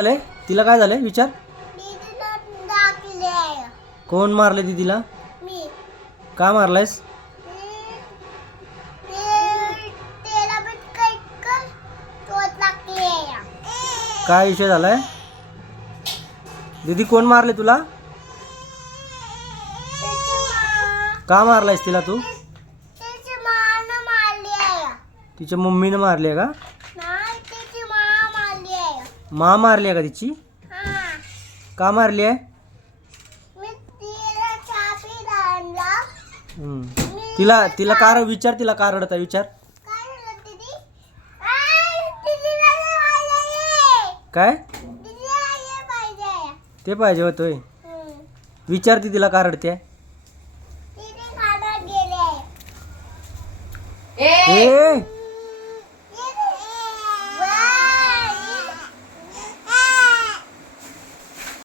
झालंय तिला? काय झालंय विचार. दीदीला लागले. कोण मारले दीदीला? मी. का मारलायस? तेला पण काय कर चोट लागली. काय विषय झालाय? दीदी कोण मारले तुला? त्याची माँ. का मारलायस तिला तू? त्याची माँनं मारली आहे. तिच्या मम्मीने मारली आहे का? नाही, त्याची माँ मारली आहे. माँ मारली आहे का तिची? हां. का मारली आहे? मी तिला छापी आणला. तिला तिला कार विचार, तिला का रडत आहे विचार. काय झालं दीदी? दीदीला मारलंय. काय दीदीला हे पाहिजे. ते पाहिजे होतोय. विचार ती तिला का रडते. दीदी खाण्यात गेले. ए